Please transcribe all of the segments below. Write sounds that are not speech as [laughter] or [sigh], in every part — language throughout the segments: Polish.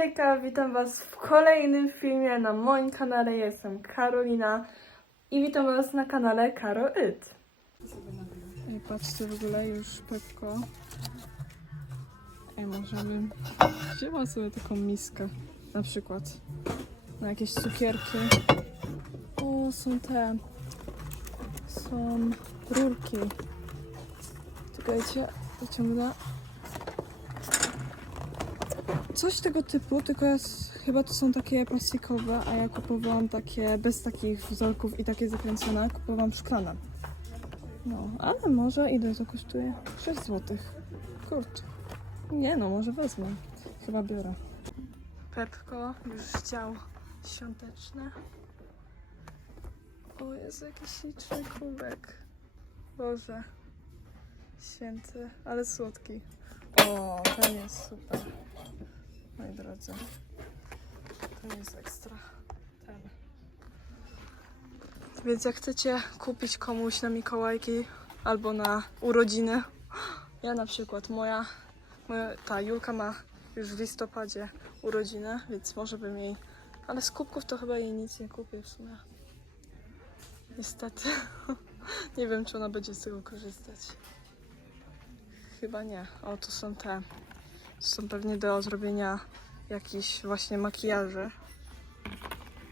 Hejka, witam Was w kolejnym filmie na moim kanale. Jestem Karolina i witam Was na kanale Karo It. Ej, patrzcie w ogóle już Pepko. Ej, może bym wzięła sobie taką miskę na przykład na jakieś cukierki. O, są te. Są rurki. Czekajcie, wyciągnę. Coś tego typu, tylko jest, chyba to są takie plastikowe, a ja kupowałam takie bez takich wzorków i takie zakręcone. Kupowałam szklane. No, ale może ile to kosztuje? 6 zł. Kurczę. Nie no, może wezmę. Chyba biorę. Pepko już chciał świąteczne. O, jest jakiś śliczny kubek. Boże. Święty, ale słodki. O, ten jest super. Moi drodzy. To jest ekstra. Ten. Więc jak chcecie kupić komuś na Mikołajki albo na urodziny, ja na przykład, moja, moja ta Julka ma już w listopadzie urodziny, więc może bym jej, ale z kubków to chyba jej nic nie kupię w sumie. Niestety. [laughs] nie wiem, czy ona będzie z tego korzystać. Chyba nie. O, to są te. Są pewnie do zrobienia jakichś właśnie makijaży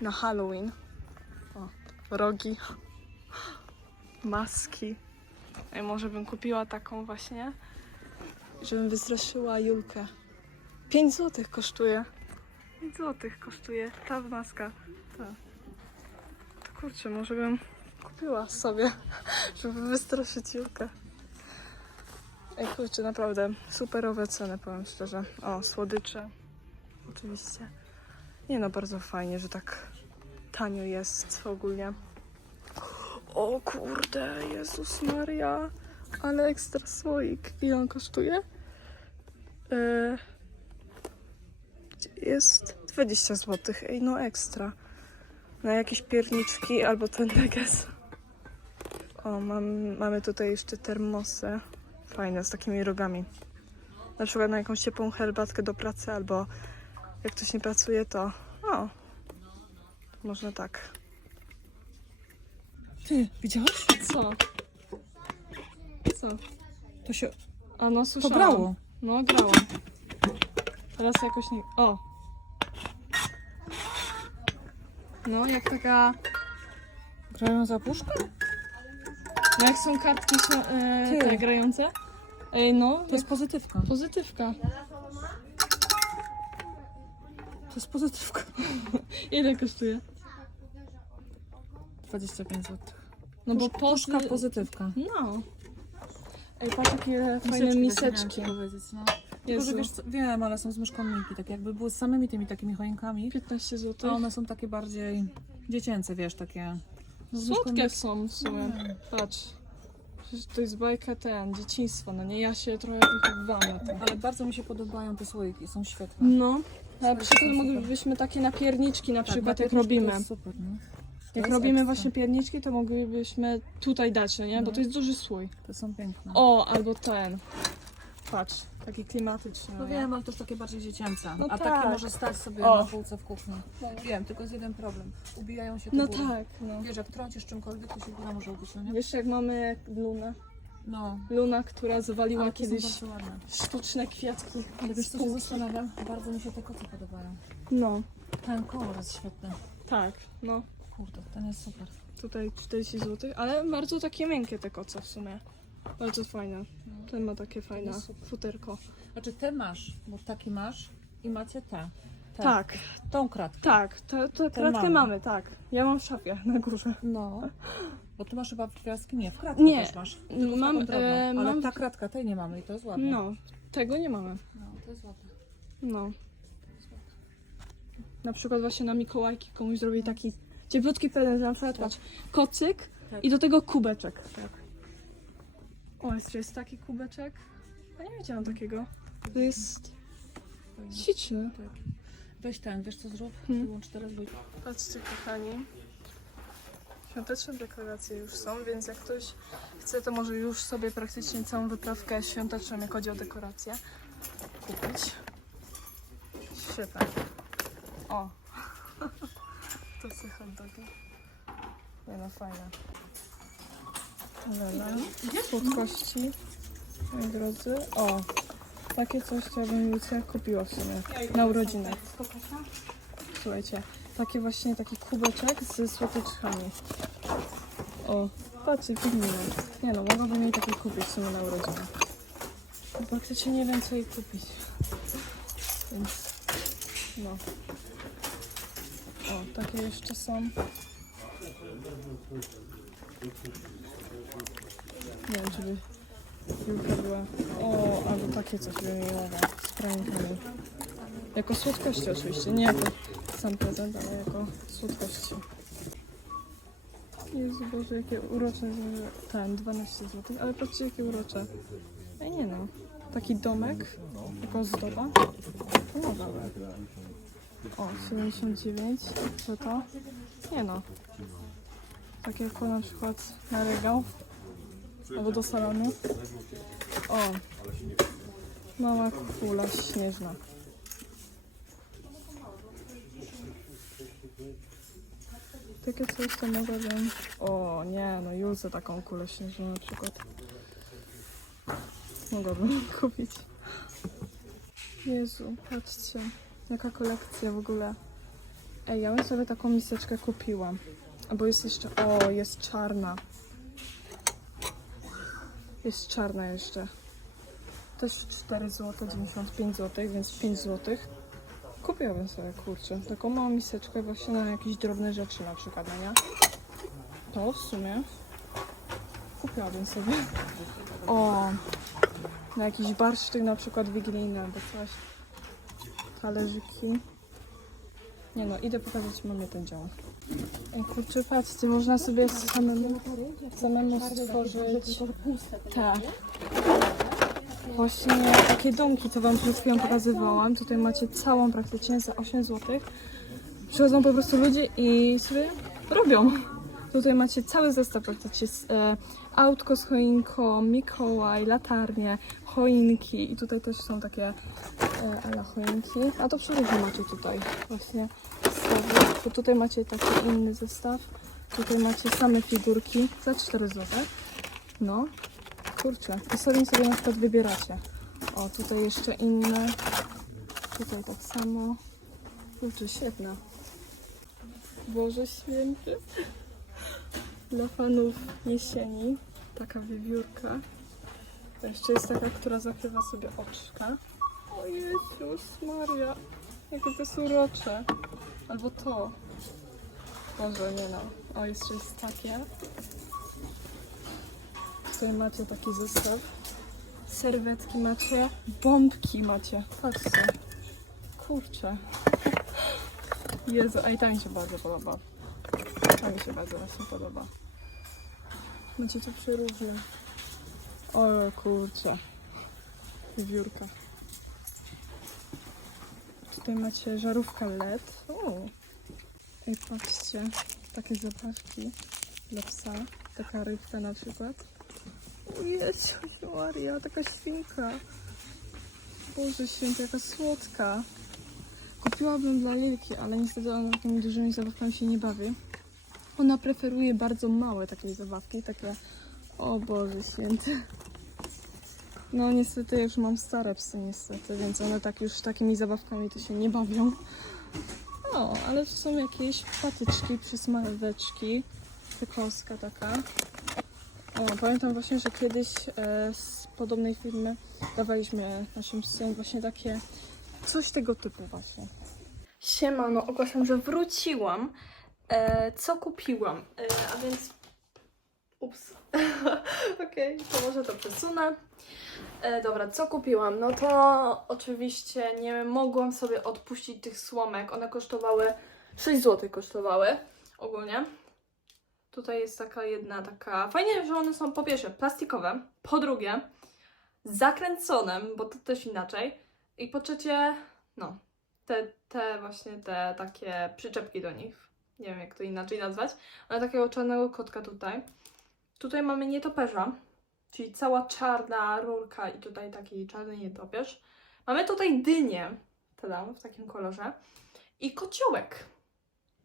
na Halloween. O, rogi, maski. Ej, może bym kupiła taką właśnie, żebym wystraszyła Julkę. 5 zł kosztuje. 5 zł kosztuje ta maska. Ta. To kurczę, może bym kupiła sobie, [laughs] żeby wystraszyć Julkę. Ej, kurczę, naprawdę superowe ceny, powiem szczerze. O, słodycze. Oczywiście. Nie no, bardzo fajnie, że tak tanio jest ogólnie. O kurde, Jezus Maria, ale ekstra słoik. Ile on kosztuje? Yy, jest 20 zł. Ej, no ekstra. Na jakieś pierniczki albo ten [laughs] neges. O, mam, mamy tutaj jeszcze termosy. Fajne, z takimi rogami. Na przykład na jakąś ciepłą herbatkę do pracy, albo jak ktoś nie pracuje, to o, można tak. Ty, widziałaś? Co? Co? To się A no to słyszałam. grało. No grałam. Teraz jakoś nie... O! No, jak taka... Grają za puszkę? No jak są kartki są, Ty. te grające? Ej, no, To jest pozytywka. pozytywka. To jest pozytywka. [laughs] Ile kosztuje? 25 zł. No bo Puszka pozy... pozytywka. No. Ej, patrz jakie fajne miseczki. powiedzieć, no. Tylko, Jezu. że wiesz, co, wiem, ale są z myszką Miki, tak jakby były z samymi tymi takimi choinkami, 15 to zł. one są takie bardziej dziecięce, wiesz, takie... no, z Słodkie są w sumie. Mm. Patrz. To jest bajka ten, dzieciństwa, no nie? Ja się trochę wychowywałam na tym. Ale bardzo mi się podobają te słoiki, są świetne. No. Na przykład moglibyśmy takie napierniczki na Tak, przykład jak pierniczki to robimy. jest Super, no. To Jak jest robimy ekstra. właśnie pierniczki, to moglibyśmy tutaj dać, no nie? Bo No. to jest duży słój. To są piękne. O, albo ten. Patrz, taki klimatyczny. No nie? wiem, ale to już takie bardziej dziecięce. No A tak. takie może stać sobie O. na półce w kuchni. Wiem, tylko jest jeden problem. Ubijają się te No góry. tak, no. Wiesz, jak trącisz czymkolwiek, to się góra może ubić, no nie? Wiesz jak mamy Lunę? No. Luna, która zawaliła Ale to kiedyś są bardzo ładne. sztuczne kwiatki. Ale wiesz, co się zastanawiam? Bardzo mi się te koty podobają. No, Ten kolor jest świetny. tak, no. Kurde, ten jest super. Tutaj 40 zł, ale bardzo takie miękkie te koce w sumie. Bardzo fajne. Ten ma takie fajne jest super. futerko. Znaczy, te masz, bo taki masz i macie te. te. Tak, Tą kratkę. tak, to kratkę mamy. mamy, tak. Ja mam w szafie na górze. No. Bo ty masz chyba w gwiazdki? Nie, w kratkę Nie, też masz. Tylko mam, e, Ale mam- ta kratka tej nie mamy i to jest ładne. No, tego nie mamy. no to jest ładne. No. Na przykład właśnie na Mikołajki komuś zrobi taki cieplutki prezent, na przykład patrz, kocyk Tak. i do tego kubeczek. Tak. O, jeszcze jest taki kubeczek. Ja nie wiedziałam takiego. To jest Fajne. śliczny. Tak. Weź ten, wiesz co zrób? Hmm. Wyłącz teraz, bo Patrzcie kochani. Świąteczne dekoracje już są, więc jak ktoś chce, to może już sobie praktycznie całą wyprawkę świąteczną, jak chodzi o dekoracje, kupić. świetne. O. [laughs] to są hot dogi. Nie no, fajne. Słodkości. Moi drodzy. O. Takie coś to ja bym Lucja kupiła w sumie. Na urodziny. Słuchajcie. Takie właśnie taki kubeczek z słodyczkami. O. Patrzcie, pigmino. Nie no, mogłabym jej taki kupić w sumie na urodziny. Praktycznie nie wiem co jej kupić. Więc no. O, takie jeszcze są. Nie wiem, czy by była. O, albo takie coś wymienione z prankami. Jako słodkości oczywiście, nie jako sam prezent, ale jako słodkości. Jezu Boże, jakie urocze, ten, 12 zł, ale patrzcie jakie urocze. Ej, nie no, taki domek, jako zdoba. No dobra. O, 79, co to? Nie no. Tak jako na przykład na regał. Albo do salonu. O. Mała kula śnieżna. Takie coś to mogłabym... O nie, no Julce taką kulę śnieżną na przykład. Mogłabym [laughs] kupić. Jezu, patrzcie. Jaka kolekcja w ogóle. Ej, ja bym sobie taką miseczkę kupiła. Albo jest jeszcze... O, jest czarna. Jest czarna jeszcze. Też 4 zł, 95 zł, więc 5 zł. Kupiłabym sobie, kurczę, taką małą miseczkę właśnie na jakieś drobne rzeczy na przykład, no nie? To w sumie kupiłabym sobie. O, na jakiś barsztyk na przykład wigilijny albo coś. Talerzyki. Nie no, idę pokazać mamie ten dział. Ej, kurczę, patrzcie, można sobie samemu, samemu stworzyć te właśnie takie domki, co wam przed chwilą pokazywałam. Tutaj macie całą praktycznie za 8 zł. Przychodzą po prostu ludzie i sobie robią. Tutaj macie cały zestaw praktycznie. E, autko z choinką, Mikołaj, latarnie, choinki i tutaj też są takie e, ala choinki. A to przeróżnie macie tutaj właśnie tutaj macie taki inny zestaw. Tutaj macie same figurki za 4 zł. No, kurczę, i sobie sobie na przykład wybieracie. O, tutaj jeszcze inne. Tutaj tak samo. Kurczę, świetne. Boże święty. Dla fanów jesieni taka wiewiórka. To jeszcze jest taka, która zakrywa sobie oczka. O Jezus Maria, jakie to jest urocze. Albo to. Boże, nie no. O, jeszcze jest takie. Tutaj macie taki zestaw. Serwetki macie. Bombki macie. Patrzcie. Kurczę. Jezu, a i ta mi się bardzo podoba. Ta mi się bardzo właśnie podoba. Macie to przeróżnie. O kurczę. Wiewiórka. Tutaj macie żarówkę LED. O. Ej, patrzcie. Takie zabawki dla psa. Taka rybka na przykład. Jezu Maria, taka świnka. Boże święty, jaka słodka. Kupiłabym dla Lilki, ale niestety ona takimi dużymi zabawkami się nie bawi. Ona preferuje bardzo małe takie zabawki, takie... O Boże święty. No niestety już mam stare psy niestety, więc one tak już takimi zabawkami to się nie bawią. O, ale to są jakieś patyczki, przysmaweczki. Tykolska taka. O, pamiętam właśnie, że kiedyś e, z podobnej firmy dawaliśmy naszym psom właśnie takie coś tego typu właśnie. Siemano, ogłaszam, że wróciłam. E, co kupiłam? E, a więc... Ups. [laughs] Okej, to może to przesunę. E, dobra, co kupiłam? No to oczywiście nie mogłam sobie odpuścić tych słomek. One kosztowały 6 zł kosztowały ogólnie. Tutaj jest taka jedna taka. Fajnie, że one są po pierwsze plastikowe, po drugie zakręcone, bo to też inaczej. I po trzecie, no, te, te właśnie te takie przyczepki do nich. Nie wiem jak to inaczej nazwać, ale takiego czarnego kotka tutaj. Tutaj mamy nietoperza, czyli cała czarna rurka i tutaj taki czarny nietoperz. Mamy tutaj dynię, Tadam, w takim kolorze. I kociołek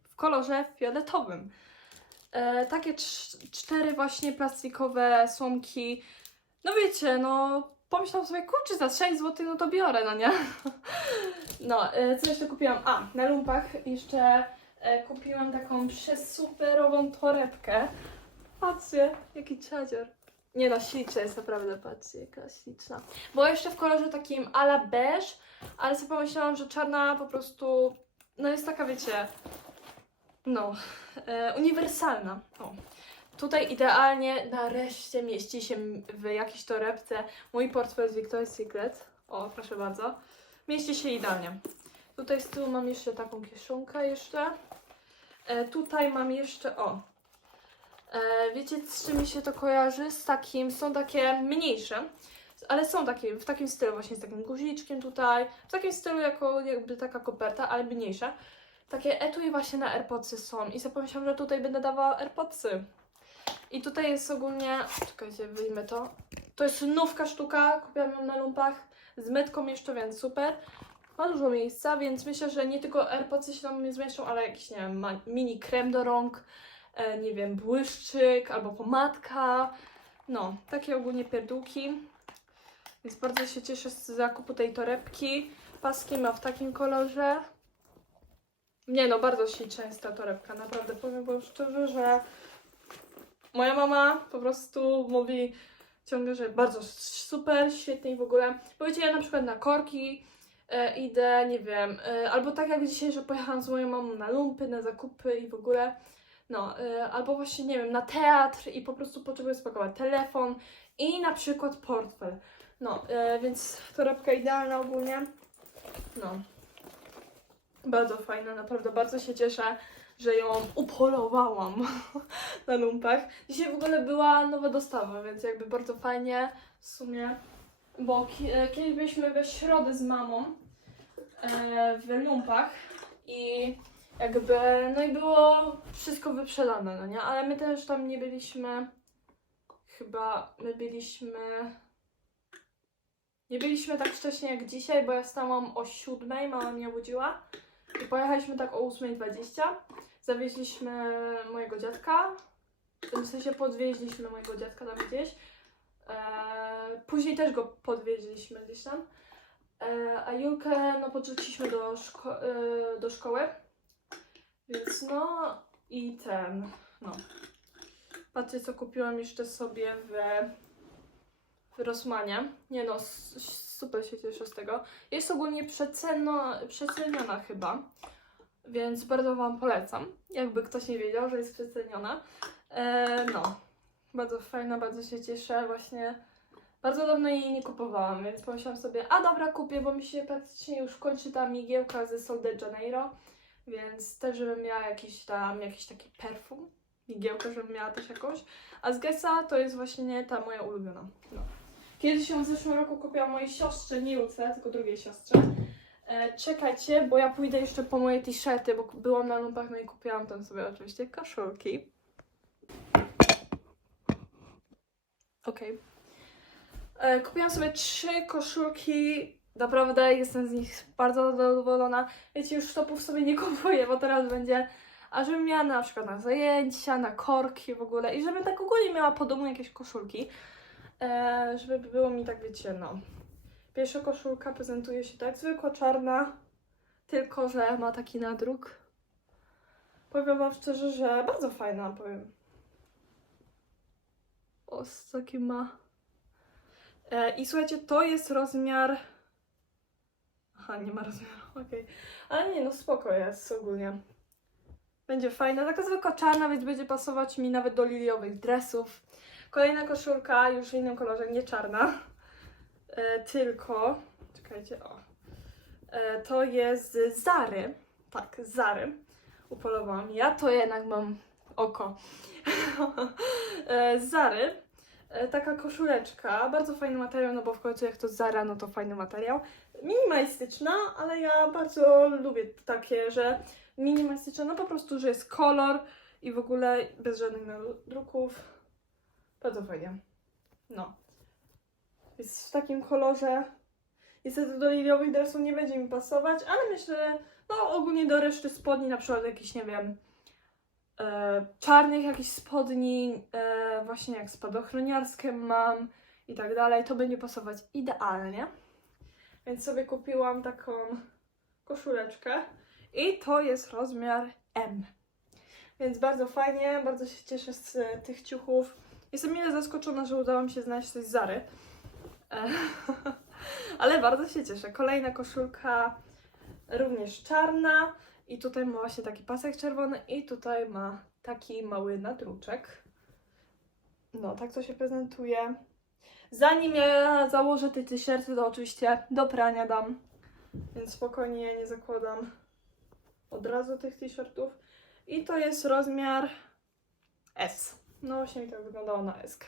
w kolorze fioletowym. E, takie cz- cztery właśnie plastikowe słomki. No wiecie, no pomyślałam sobie, kurczę, za 6 zł no to biorę, no nie? [laughs] No, e, co jeszcze kupiłam? A, na lumpach jeszcze e, kupiłam taką przesuperową torebkę. Patrzcie, jaki czadzior. Nie no, śliczna jest naprawdę, patrzcie, jaka śliczna. Była jeszcze w kolorze takim a la beige, ale sobie pomyślałam, że czarna po prostu, no jest taka, wiecie, no, e, uniwersalna. O. Tutaj idealnie nareszcie mieści się w jakiejś torebce mój portfel z Victoria's Secret. O, proszę bardzo. Mieści się idealnie. Tutaj z tyłu mam jeszcze taką kieszonkę jeszcze. E, tutaj mam jeszcze, o. E, wiecie z czym mi się to kojarzy? Z takim, są takie mniejsze, ale są takie, w takim stylu właśnie z takim guziczkiem tutaj. W takim stylu jako jakby taka koperta, ale mniejsza. Takie etui właśnie na AirPodsy są i sobie pomyślałam, że tutaj będę dawała AirPodsy. I tutaj jest ogólnie, czekajcie, wyjmę to. To jest nówka sztuka, kupiłam ją na lumpach z metką jeszcze, więc super. Ma dużo miejsca, więc myślę, że nie tylko AirPodsy się tam nie zmieszczą, ale jakiś, nie wiem, mini krem do rąk, nie wiem, błyszczyk albo pomadka. No, takie ogólnie pierdółki. Więc bardzo się cieszę z zakupu tej torebki. Paski ma w takim kolorze. Nie no, bardzo śliczna jest ta torebka, naprawdę powiem wam szczerze, że moja mama po prostu mówi ciągle, że bardzo super, świetnie i w ogóle. Bo wiecie, ja na przykład na korki e, idę, nie wiem, e, albo tak jak dzisiaj, że pojechałam z moją mamą na lumpy, na zakupy i w ogóle. No, e, albo właśnie, nie wiem, na teatr i po prostu potrzebuję spakować telefon i na przykład portfel. No, e, więc torebka idealna ogólnie. No. Bardzo fajna, naprawdę bardzo się cieszę, że ją upolowałam [laughs] na lumpach. Dzisiaj w ogóle była nowa dostawa, więc jakby bardzo fajnie w sumie, bo e, kiedyś byliśmy we środę z mamą e, w lumpach i jakby, no i było wszystko wyprzedane, no nie? Ale my też tam nie byliśmy, chyba my byliśmy, nie byliśmy tak wcześnie jak dzisiaj, bo ja stałam o siódmej, mama mnie obudziła i pojechaliśmy tak o 8.20. Zawieźliśmy mojego dziadka, w sensie podwieźliśmy mojego dziadka tam gdzieś. Eee, później też go podwieźliśmy gdzieś tam. Eee, a Julkę no podrzuciliśmy do, szko- e, do szkoły. Więc no i ten, no. Patrzcie co kupiłam jeszcze sobie w, w Rosmanie. Nie no, super się cieszę z tego. Jest ogólnie przeceno, przeceniona chyba. Więc bardzo Wam polecam. Jakby ktoś nie wiedział, że jest przeceniona. E, no, bardzo fajna, bardzo się cieszę. Właśnie bardzo dawno jej nie kupowałam, więc pomyślałam sobie, a dobra, kupię, bo mi się praktycznie już kończy ta migiełka ze Sol de Janeiro. Więc też, żebym miała jakiś tam, jakiś taki perfum. Migiełkę, żebym miała też jakąś. A z Gessa to jest właśnie ta moja ulubiona. No. Kiedyś ją w zeszłym roku kupiłam mojej siostrze, nie Julce, tylko drugiej siostrze. E, czekajcie, bo ja pójdę jeszcze po moje t-shirty, bo byłam na lumpach, no i kupiłam tam sobie oczywiście koszulki. Okej. E, Kupiłam sobie trzy koszulki. Naprawdę jestem z nich bardzo zadowolona. Wiecie, już topów sobie nie [laughs] kupuję, bo teraz będzie. A żebym miała na przykład na zajęcia, na korki w ogóle i żebym tak ogólnie miała po domu jakieś koszulki. E, żeby było mi tak, wiecie, no. Pierwsza koszulka prezentuje się tak, zwykła czarna, tylko że ma taki nadruk. Powiem Wam szczerze, że bardzo fajna, powiem. O, taki ma. E, I słuchajcie, to jest rozmiar. Aha, nie ma rozmiaru, [laughs] okej. Ale nie, no spoko jest ogólnie. Będzie fajna, taka zwykła czarna, więc będzie pasować mi nawet do liliowych dresów. Kolejna koszulka, już w innym kolorze, nie czarna. E, tylko, czekajcie, o. E, to jest z Zary. Tak, Zary. Upolowałam. Ja to jednak mam oko. [laughs] e, Zary. E, taka koszuleczka, bardzo fajny materiał, no bo w końcu jak to Zara, no to fajny materiał. Minimalistyczna, ale ja bardzo lubię takie, że minimalistyczna, no po prostu, że jest kolor i w ogóle bez żadnych nadruków. Bardzo fajnie. No. Jest w takim kolorze. Niestety do liliowych dresów nie będzie mi pasować, ale myślę, no ogólnie do reszty spodni, na przykład jakieś, nie wiem, e, czarnych jakichś spodni, e, właśnie jak spadochroniarskie mam i tak dalej, to będzie pasować idealnie. Więc sobie kupiłam taką koszuleczkę i to jest rozmiar M. Więc bardzo fajnie, bardzo się cieszę z e, tych ciuchów. Jestem mile zaskoczona, że udało mi się znaleźć coś z Zary. E, [laughs] Ale bardzo się cieszę. Kolejna koszulka, również czarna. I tutaj ma właśnie taki pasek czerwony i tutaj ma taki mały natruczek. No, tak to się prezentuje. Zanim ja założę te t-shirty, to oczywiście do prania dam. Więc spokojnie nie zakładam od razu tych t-shirtów. I to jest rozmiar S. No właśnie mi to wyglądało na S.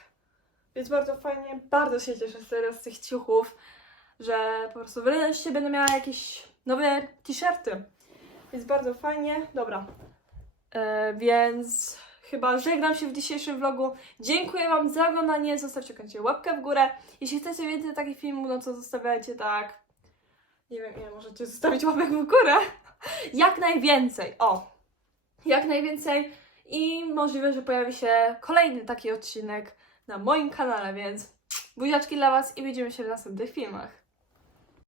Więc bardzo fajnie, bardzo się cieszę teraz z tych ciuchów, że po prostu wreszcie będę miała jakieś nowe t-shirty. Więc bardzo fajnie. Dobra. E, więc chyba żegnam się w dzisiejszym vlogu. Dziękuję Wam za oglądanie. Zostawcie koniecznie łapkę w górę. Jeśli chcecie więcej takich filmów, no to zostawiajcie tak. Nie wiem, ile możecie zostawić łapek w górę. [laughs] Jak najwięcej. O! Jak najwięcej. I możliwe, że pojawi się kolejny taki odcinek na moim kanale, więc buziaczki dla Was i widzimy się w następnych filmach.